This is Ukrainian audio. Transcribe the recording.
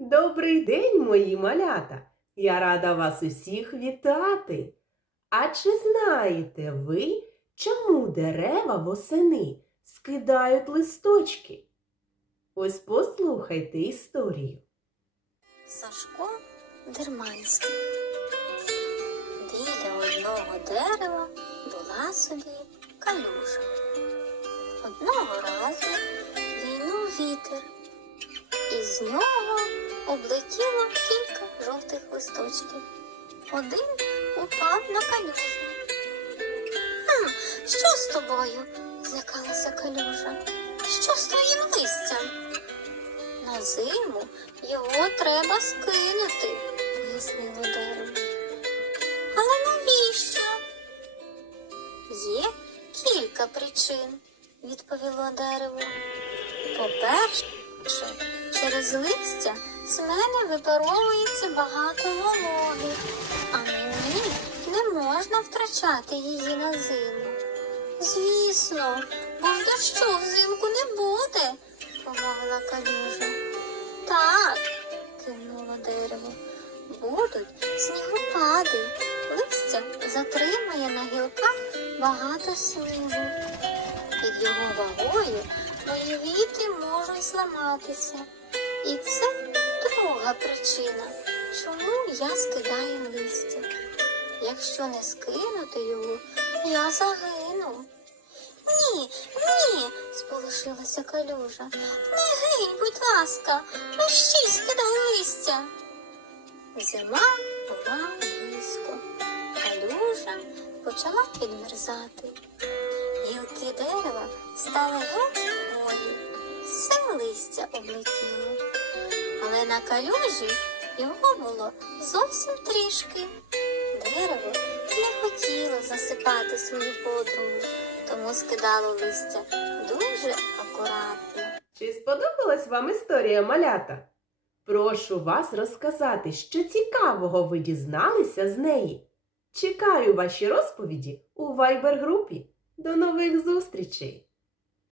Добрий день, мої малята! Я рада вас усіх вітати. А чи знаєте ви, чому дерева восени скидають листочки? Ось послухайте історію. Сашко Дерманський. Біля одного дерева була собі калюжа. Одного разу війнув вітер, і з нього облетіло кілька жовтих листочків. Один упав на калюжу. Хм, що з тобою? злякалася калюжа. Що з твоїм листям? На зиму його треба скинути, пояснило дерево. Але навіщо? Є кілька причин, відповіло дерево. По-перше, через листя з мене випаровується багато вологи, а мені не можна втрачати її на зиму. Звісно, бо ж дощу взимку не буде, промовила калюжа. Так, кивнуло дерево. Будуть снігопади. Листя затримає на гілках багато снігу. Під його вагою мої віти можуть зламатися. І це друга причина, чому я скидаю листя. Якщо не скинути його, я загину. Ні, ні, сполошилася калюжа. Не гинь, будь ласка, мерщій скидай листя. Зима була близько. Калюжа почала підмерзати. Гілки дерева стали геть голі, все листя облетіло. Але на калюжі його було зовсім трішки. Дерево не хотіло засипати свою подругу, тому скидало листя дуже акуратно. Чи сподобалась вам історія малята? Прошу вас розказати, що цікавого ви дізналися з неї. Чекаю ваші розповіді у вайбер-групі. До нових зустрічей!